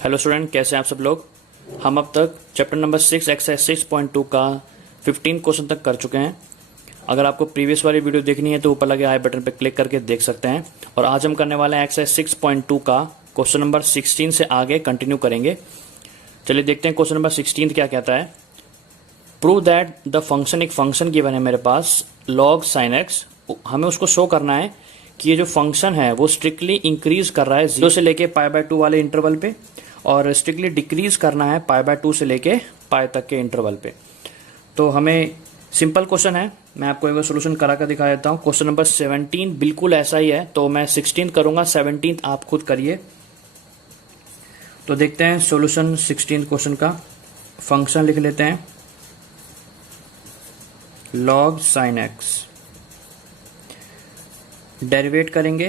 Hello student, कैसे हैं आप सब लोग। हम अब तक चैप्टर नंबर 6 एक्सरसाइज 6.2 का 15 क्वेश्चन तक कर चुके हैं। अगर आपको प्रीवियस वाली वीडियो देखनी है तो ऊपर लगे आई बटन पर क्लिक करके देख सकते हैं। और आज हम करने वाले हैं एक्सरसाइज 6.2 का क्वेश्चन नंबर 16 से आगे कंटिन्यू करेंगे। चलिए देखते हैं क्वेश्चन नंबर 16 क्या कहता है। प्रूव दैट द फंक्शन, एक फंक्शन गिवन है मेरे पास log sin x। हमें उसको शो करना है कि ये जो फंक्शन है वो स्ट्रिक्टली इंक्रीज कर रहा है 0 से लेके π/2 वाले इंटरवल पे, और स्ट्रिक्टली डिक्रीज करना है π/2 से लेके π तक के इंटरवल पे। तो हमें सिंपल क्वेश्चन है, मैं आपको एक सोल्यूशन करा कर दिखा देता हूँ। क्वेश्चन नंबर 17 बिल्कुल ऐसा ही है, तो मैं 16 करूंगा, 17 आप खुद करिए। तो देखते हैं सोल्यूशन 16 क्वेश्चन का। फंक्शन लिख लेते हैं log sin x, डेरिवेट करेंगे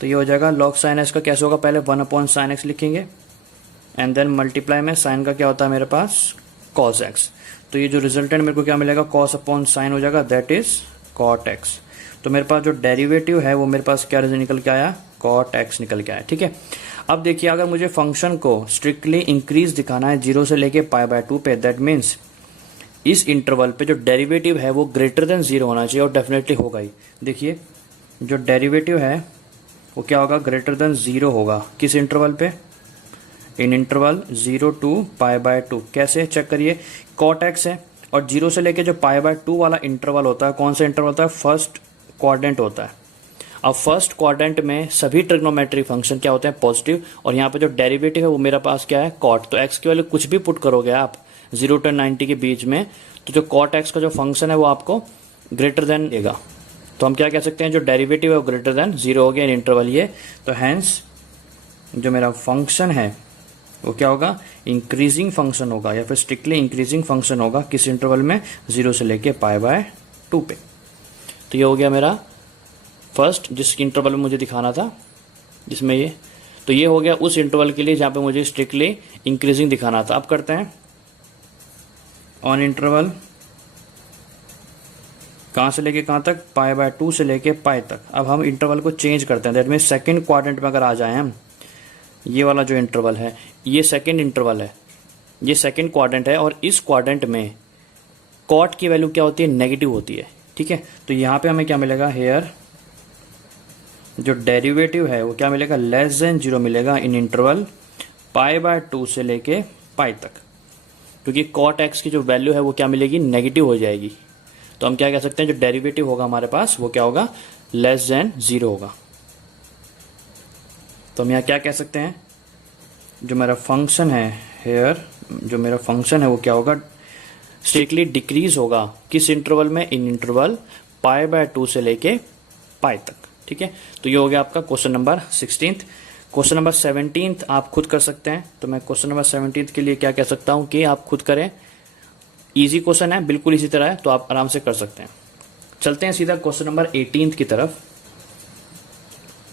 तो ये हो जाएगा log sin x का कैसे होगा, पहले 1/sin x लिखेंगे एंड देन मल्टीप्लाई में साइन का क्या होता है मेरे पास cos x। तो ये जो रिजल्टेंट मेरे को क्या मिलेगा cos/sin हो जाएगा, दैट इज cot x। तो मेरे पास जो डेरिवेटिव है वो मेरे पास क्या निकल के आया, cot x निकल के आया। ठीक है, अब देखिए अगर मुझे फंक्शन को स्ट्रिक्टली इंक्रीज दिखाना है 0 से लेके π/2 पे, दैट मीन्स इस इंटरवल पे जो डेरिवेटिव है वो ग्रेटर देन 0 होना चाहिए, और डेफिनेटली होगा ही। देखिए जो डेरिवेटिव है वो क्या होगा, ग्रेटर देन 0 होगा। किस इंटरवल पे, इन इंटरवल 0 to π/2। कैसे चेक करिए, cot x है और 0 से लेके जो π/2 वाला इंटरवल होता है, कौन सा इंटरवल होता है, फर्स्ट क्वाड्रेंट होता है। अब फर्स्ट क्वाड्रेंट में सभी ट्रिग्नोमेट्रिक फंक्शन क्या होते हैं, पॉजिटिव, और यहाँ पे जो डेरिवेटिव है वो मेरे पास क्या है, cot। तो x की वैल्यू कुछ भी पुट करोगे आप 0 to 90 के बीच में, तो जो cot x का जो फंक्शन है वो आपको ग्रेटर देन देगा। तो हम क्या कह सकते हैं, जो डेरिवेटिव है वो ग्रेटर देन 0 हो गया इन इंटरवल ये। तो हैंस जो मेरा फंक्शन है वो क्या होगा, इंक्रीजिंग फंक्शन होगा, या फिर स्ट्रिक्टली इंक्रीजिंग फंक्शन होगा। किस इंटरवल में, 0 से लेके π/2 पे। तो ये हो गया मेरा फर्स्ट, जिस इंटरवल में मुझे दिखाना था, जिसमें ये, तो ये हो गया उस इंटरवल के लिए जहां पे मुझे स्ट्रिक्टली इंक्रीजिंग दिखाना था। अब करते हैं ऑन इंटरवल कहां से लेके कहां तक, π/2 से लेके π तक। अब हम इंटरवल को चेंज करते हैं, दैट मीन सेकंड क्वाड्रेंट में अगर आ जाए हम, ये वाला जो इंटरवल है ये सेकंड इंटरवल है, ये सेकंड क्वाड्रेंट है, और इस क्वाड्रेंट में cot की वैल्यू क्या होती है, नेगेटिव होती है। ठीक है, तो यहाँ पे हमें क्या मिलेगा, हेयर जो डेरिवेटिव है वो क्या मिलेगा, लेस देन 0 मिलेगा इन इंटरवल π/2 से लेके π तक, क्योंकि cot x की जो वैल्यू है वो क्या मिलेगी, नेगेटिव हो जाएगी। तो हम क्या कह सकते हैं, जो डेरिवेटिव होगा हमारे पास वो क्या होगा, लेस देन 0 होगा। तो हम यहाँ क्या कह सकते हैं, जो मेरा फंक्शन है हेयर, जो मेरा फंक्शन है वो क्या होगा, स्ट्रिक्टली डिक्रीज होगा। किस इंटरवल में, इन इंटरवल π/2 से लेके π तक। ठीक है, तो ये हो गया आपका क्वेश्चन नंबर 16। क्वेश्चन नंबर 17 आप खुद कर सकते हैं। तो मैं क्वेश्चन नंबर 17 के लिए क्या कह सकता हूं कि आप खुद करें, इजी क्वेश्चन है, बिल्कुल इसी तरह है, तो आप आराम से कर सकते हैं। चलते हैं सीधा क्वेश्चन नंबर 18 की तरफ।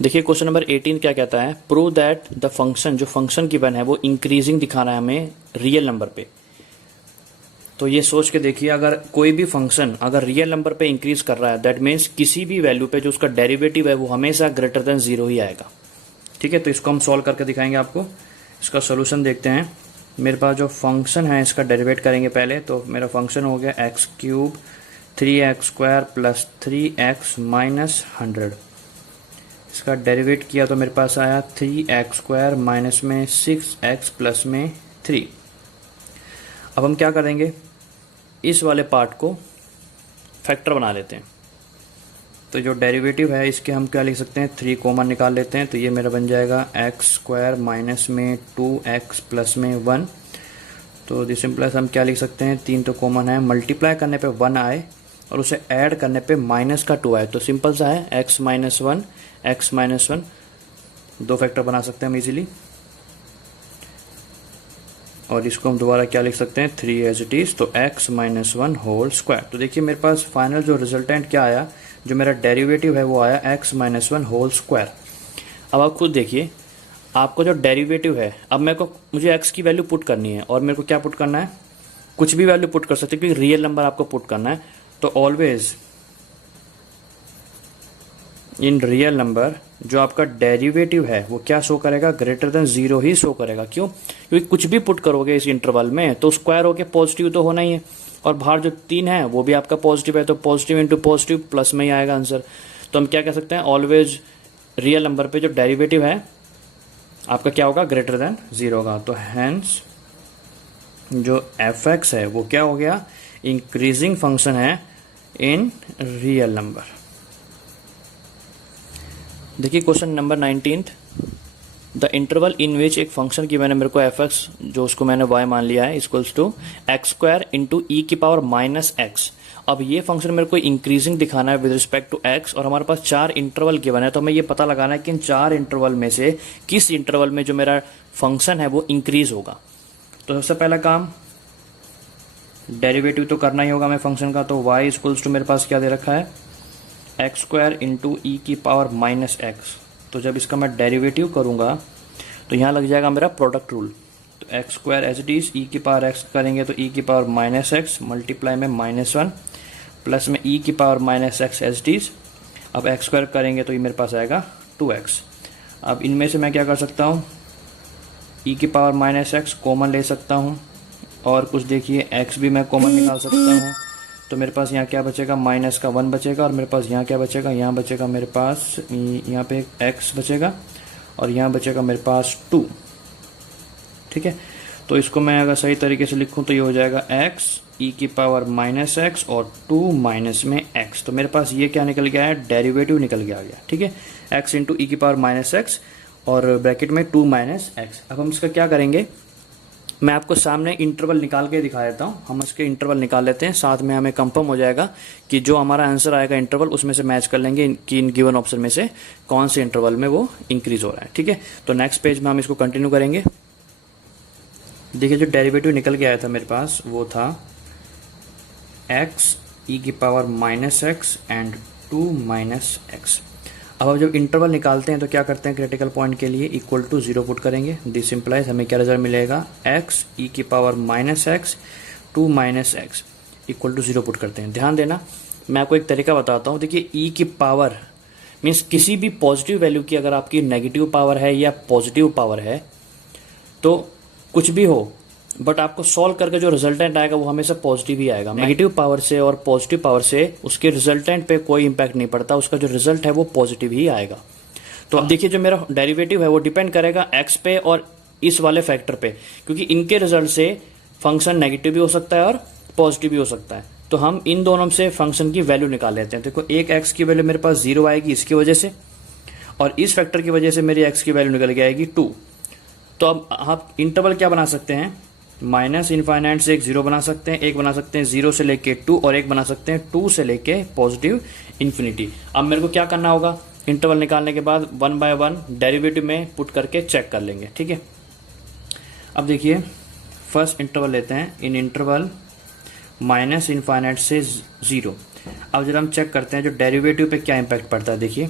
देखिए क्वेश्चन नंबर 18 क्या कहता है, प्रूव दैट द फंक्शन, जो फंक्शन गिवन है वो इंक्रीजिंग दिखाना है हमें रियल नंबर पे। तो ये सोच के देखिए, अगर कोई भी फंक्शन अगर रियल नंबर पे इंक्रीज कर रहा है, दैट मीन्स किसी भी वैल्यू पे जो उसका डेरिवेटिव है वो हमेशा ग्रेटर देन 0 ही आएगा। ठीक है, तो इसको हम सॉल्व करके दिखाएंगे आपको। इसका सोल्यूशन देखते हैं। मेरे पास जो फंक्शन है इसका डेरिवेट करेंगे पहले। तो मेरा फंक्शन हो गया x³ 3x² + 3x - 100। इसका डेरिवेट किया तो मेरे पास आया 3x² माइनस में 6x प्लस में 3। अब हम क्या करेंगे, इस वाले पार्ट को फैक्टर बना लेते हैं। तो जो डेरिवेटिव है इसके हम क्या लिख सकते हैं, 3 कॉमन निकाल लेते हैं। तो ये मेरा बन जाएगा x² माइनस में 2x प्लस में 1। तो दिस सिंपल हम क्या लिख सकते हैं, 3 तो कॉमन है, मल्टीप्लाई करने पे 1 आए और उसे ऐड करने पे माइनस का 2 आए। तो सिंपल सा है, x - 1 x - 1, दो फैक्टर बना सकते हैं हम इजीली। और इसको हम दोबारा क्या लिख सकते हैं, 3 एज इट इज। तो x - 1 होल स्क्वायर। तो देखिए मेरे पास फाइनल जो रिजल्टेंट क्या आया, जो मेरा डेरिवेटिव है वो आया x - 1 होल स्क्वायर। अब आप खुद देखिए, आपको जो डेरिवेटिव है, अब मुझे x की वैल्यू पुट करनी है, और मेरे को क्या पुट करना है, कुछ भी वैल्यू पुट कर सकते हैं, क्योंकि रियल नंबर आपको पुट करना है। तो ऑलवेज इन रियल नंबर जो आपका डेरिवेटिव है वो क्या शो करेगा, ग्रेटर देन 0 ही शो करेगा। क्यों? क्योंकि कुछ भी पुट करोगे इस इंटरवल में तो स्क्वायर होके पॉजिटिव तो होना ही है, और बाहर जो 3 है वो भी आपका पॉजिटिव है, तो पॉजिटिव इंटू पॉजिटिव प्लस में ही आएगा आंसर। तो हम क्या कह सकते हैं, ऑलवेज रियल नंबर पे जो डेरिवेटिव है आपका क्या होगा, ग्रेटर देन 0 होगा। तो हैंस जो fx है वो क्या हो गया, इंक्रीजिंग फंक्शन है इन रियल नंबर। देखिए question number 19, the interval in which एक फंक्शन की मैंने मेरे को fx जो उसको मैंने y मान लिया है equals to x square into e की पावर माइनस एक्स। अब ये फंक्शन मेरे को इंक्रीजिंग दिखाना है विद रिस्पेक्ट टू x, और हमारे पास 4 इंटरवल गिवन है, तो हमें ये पता लगाना है कि इन 4 इंटरवल में से किस इंटरवल में जो मेरा फंक्शन है वो इंक्रीज होगा। तो सबसे पहला काम डेरिवेटिव तो करना ही होगा हमें फंक्शन का, तो y इक्वल्स टू मेरे पास क्या दे रखा है, एक्स स्क्वायर इंटू ई की पावर माइनस एक्स। तो जब इसका मैं डेरिवेटिव करूंगा तो यहाँ लग जाएगा मेरा प्रोडक्ट रूल, तो x square as it is, e की पावर एक्स करेंगे तो ई की पावर माइनस एक्स मल्टीप्लाई में -1 प्लस में ई की power minus x as it is. अब एक्स स्क्वायर करेंगे तो ये मेरे पास आएगा 2x। अब इनमें से मैं क्या कर सकता हूँ, ई की पावर माइनस एक्स कॉमन ले सकता हूँ, और कुछ देखिए x भी मैं कॉमन निकाल सकता हूँ, तो मेरे पास यहाँ क्या बचेगा, माइनस का 1 बचेगा, और मेरे पास यहाँ क्या बचेगा, यहाँ बचेगा मेरे पास यहाँ पे x बचेगा, और यहाँ बचेगा मेरे पास 2। ठीक है, तो इसको मैं अगर सही तरीके से लिखूँ तो ये हो जाएगा x ई की पावर माइनस एक्स और 2 माइनस में x। तो मेरे पास ये क्या निकल गया है, डेरिवेटिव निकल गया। ठीक है, x इंटू ई की पावर माइनस एक्स और ब्रैकेट में 2 माइनस एक्स। अब हम इसका क्या करेंगे, मैं आपको सामने इंटरवल निकाल के दिखा देता हूँ। हम इसके इंटरवल निकाल लेते हैं, साथ में हमें कंफर्म हो जाएगा कि जो हमारा आंसर आएगा इंटरवल उसमें से मैच कर लेंगे कि इन गिवन ऑप्शन में से कौन से इंटरवल में वो इंक्रीज हो रहा है। ठीक है, तो नेक्स्ट पेज में हम इसको कंटिन्यू करेंगे। देखिए जो डेरिवेटिव निकल के आया था मेरे पास वो था एक्स ई की power minus x and 2 minus x. अब जब इंटरवल निकालते हैं तो क्या करते हैं, क्रिटिकल पॉइंट के लिए इक्वल टू 0 पुट करेंगे। दिस इंप्लाइज हमें क्या रिजल्ट मिलेगा, एक्स ई की power minus x 2 minus x equal to 0 put करते हैं। ध्यान देना, मैं आपको एक तरीका बताता हूँ। देखिए ई की पावर मीन्स किसी भी पॉजिटिव वैल्यू की अगर आपकी नेगेटिव पावर है या पॉजिटिव पावर है तो कुछ भी हो, बट आपको सॉल्व करके जो रिजल्टेंट आएगा वो हमेशा पॉजिटिव ही आएगा। नेगेटिव पावर से और पॉजिटिव पावर से उसके रिजल्टेंट पे कोई इंपैक्ट नहीं पड़ता, उसका जो रिजल्ट है वो पॉजिटिव ही आएगा। तो अब देखिए जो मेरा डेरिवेटिव है वो डिपेंड करेगा एक्स पे और इस वाले फैक्टर पे, क्योंकि इनके रिजल्ट से फंक्शन नेगेटिव भी हो सकता है और पॉजिटिव भी हो सकता है। तो हम इन दोनों से फंक्शन की वैल्यू निकाल लेते हैं। देखो एक एक्स की वैल्यू मेरे पास 0 आएगी इसकी वजह से, और इस फैक्टर की वजह से मेरी एक्स की वैल्यू निकल के आएगी 2। तो अब आप इंटरवल क्या बना सकते हैं, माइनस इनफाइनाइट से एक 0 बना सकते हैं, एक बना सकते हैं 0 से लेके 2, और एक बना सकते हैं 2 से लेके पॉजिटिव इन्फिनिटी। अब मेरे को क्या करना होगा, इंटरवल निकालने के बाद 1 बाय 1 डेरिवेटिव में पुट करके चेक कर लेंगे। ठीक है, अब देखिए फर्स्ट इंटरवल लेते हैं, इन इंटरवल माइनस इनफाइनाइट से 0। अब जब हम चेक करते हैं जो डेरिवेटिव पे क्या इंपैक्ट पड़ता है, देखिए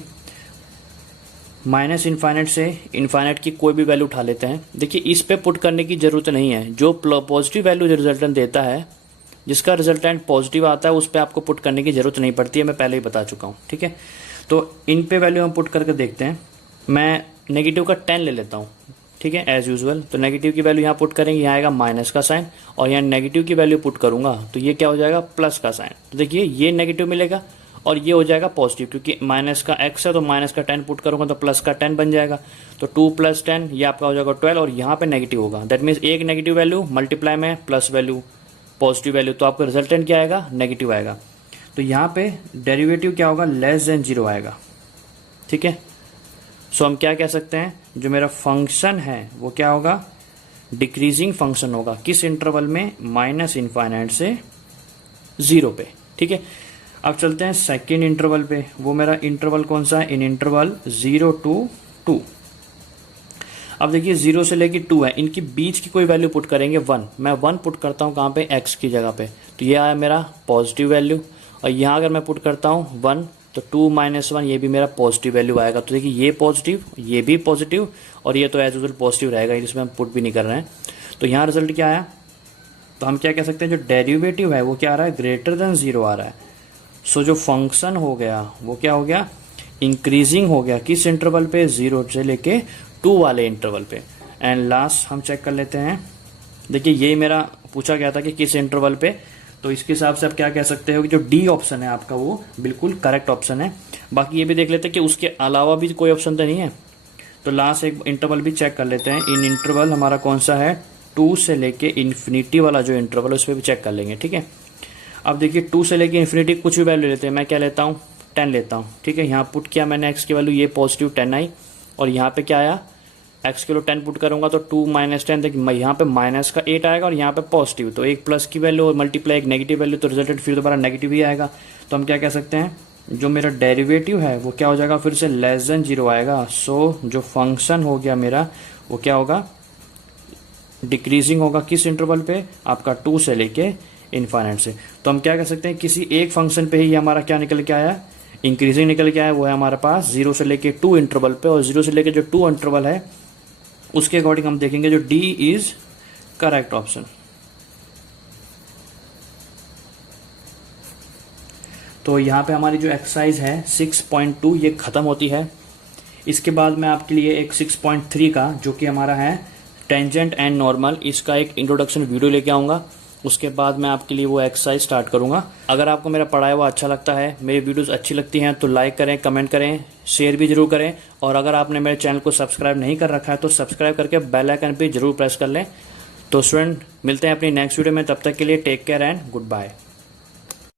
माइनस इनफाइनाइट से इनफाइनाइट की कोई भी वैल्यू उठा लेते हैं। देखिए इस पे पुट करने की जरूरत नहीं है, जो पॉजिटिव वैल्यू जो रिजल्टेंट देता है, जिसका रिजल्टेंट पॉजिटिव आता है उस पे आपको पुट करने की जरूरत नहीं पड़ती है, मैं पहले ही बता चुका हूँ। ठीक है, तो इन पे वैल्यू हम पुट करके देखते हैं। मैं नेगेटिव का 10 ले लेता हूँ। ठीक है, एज यूजुअल तो नेगेटिव की वैल्यू यहाँ पुट करेंगे, यहाँ आएगा माइनस का साइन, और यहाँ नेगेटिव की वैल्यू पुट करूंगा तो ये क्या हो जाएगा, प्लस का साइन। तो देखिए ये नेगेटिव मिलेगा और ये हो जाएगा पॉजिटिव, क्योंकि माइनस का x है तो माइनस का 10 पुट करूंगा तो प्लस का 10 बन जाएगा। तो 2 + 10 ये आपका हो जाएगा 12, और यहाँ पे नेगेटिव होगा। दैट मीन्स एक नेगेटिव वैल्यू मल्टीप्लाई में प्लस वैल्यू पॉजिटिव वैल्यू, तो आपका रिजल्टेंट क्या आएगा, नेगेटिव आएगा। तो यहाँ पे डेरिवेटिव क्या होगा, लेस देन 0 आएगा। ठीक है, सो हम क्या कह सकते हैं, जो मेरा फंक्शन है वो क्या होगा, डिक्रीजिंग फंक्शन होगा। किस इंटरवल में, माइनस इनफाइनाइट से 0 पे। ठीक है, अब चलते हैं सेकेंड इंटरवल पे। वो मेरा इंटरवल कौन सा है, इन इंटरवल 0 to 2। अब देखिए 0 से लेके 2 है, इनकी बीच की कोई वैल्यू पुट करेंगे 1। मैं 1 पुट करता हूँ कहाँ पे, x की जगह पे, तो ये आया मेरा पॉजिटिव वैल्यू। और यहाँ अगर मैं पुट करता हूँ 1 तो 2 - 1 ये भी मेरा पॉजिटिव वैल्यू आएगा। तो देखिए ये पॉजिटिव, ये भी पॉजिटिव, और ये तो एज यूजुअल पॉजिटिव रहेगा, इसमें हम पुट भी नहीं कर रहे हैं। तो यहाँ रिजल्ट क्या आया, तो हम क्या कह सकते हैं, जो डेरिवेटिव है वो क्या आ रहा है, ग्रेटर देन 0 आ रहा है। सो जो फंक्शन हो गया वो क्या हो गया, इंक्रीजिंग हो गया किस इंटरवल पे, 0 से लेके 2 वाले इंटरवल पे। एंड लास्ट हम चेक कर लेते हैं। देखिए ये मेरा पूछा गया था कि किस इंटरवल पे, तो इसके हिसाब से आप क्या कह सकते हो कि जो डी ऑप्शन है आपका वो बिल्कुल करेक्ट ऑप्शन है। बाकी ये भी देख लेते हैं कि उसके अलावा भी कोई ऑप्शन तो नहीं है। तो लास्ट एक इंटरवल भी चेक कर लेते हैं। इन इंटरवल हमारा कौन सा है, 2 से लेके इन्फिनिटी वाला जो इंटरवल है उस पर भी चेक कर लेंगे, ठीक है। अब देखिए 2 से लेके इन्फिनिटी कुछ भी वैल्यू लेते हैं। मैं क्या लेता हूँ, 10 लेता हूँ, ठीक है। यहाँ पुट किया मैंने एक्स की वैल्यू, ये पॉजिटिव 10 आई, और यहाँ पे क्या आया, एक्स की वैल्यू 10 पुट करूंगा तो 2 माइनस 10, देखिए यहाँ पे माइनस का 8 आएगा और यहाँ पे पॉजिटिव, तो एक प्लस की वैल्यू और मल्टीप्लाई एक नेगेटिव वैल्यू, तो रिजल्टेंट फिर दोबारा नेगेटिव ही आएगा। तो हम क्या कह सकते हैं, जो मेरा डेरिवेटिव है वो क्या हो जाएगा, फिर से लेस देन 0 आएगा। सो जो फंक्शन हो गया मेरा वो क्या होगा, डिक्रीजिंग होगा किस इंटरवल पे, आपका 2 से लेके इनफाइनाइट से। तो हम क्या कह सकते हैं, किसी एक फंक्शन पे ही हमारा क्या निकल के आया, इंक्रीजिंग निकल के आया, वो है हमारे पास 0 से लेके 2 इंटरवल पे, और 0 से लेके जो 2 इंटरवल है उसके अकॉर्डिंग हम देखेंगे जो डी इज करेक्ट ऑप्शन। तो यहाँ पे हमारी जो एक्सरसाइज है 6.2 ये खत्म होती है। इसके बाद मैं आपके लिए एक 6.3 का जो कि हमारा है टेंजेंट एंड नॉर्मल, इसका एक इंट्रोडक्शन वीडियो लेके आऊँगा। उसके बाद मैं आपके लिए वो एक्सरसाइज स्टार्ट करूँगा। अगर आपको मेरा पढ़ाया हुआ अच्छा लगता है, मेरी वीडियोस अच्छी लगती हैं तो लाइक करें, कमेंट करें, शेयर भी जरूर करें। और अगर आपने मेरे चैनल को सब्सक्राइब नहीं कर रखा है तो सब्सक्राइब करके बेल आइकन पे जरूर प्रेस कर लें। तो स्टूडेंट मिलते हैं अपनी नेक्स्ट वीडियो में, तब तक के लिए take care and good bye.